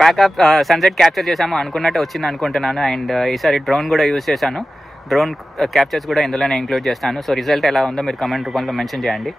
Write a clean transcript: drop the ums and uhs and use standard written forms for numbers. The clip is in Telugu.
ప్యాకప్ సన్సెట్ క్యాప్చర్ చేసాము అనుకున్నట్టు వచ్చింది అనుకుంటున్నాను. అండ్ ఈసారి డ్రోన్ కూడా యూజ్ చేశాను. డ్రోన్ క్యాప్చర్స్ కూడా ఇందులోనే ఇంక్లూడ్ చేస్తాను. సో రిజల్ట్ ఎలా ఉందో మీరు కమెంట్ రూపంలో మెన్షన్ చేయండి.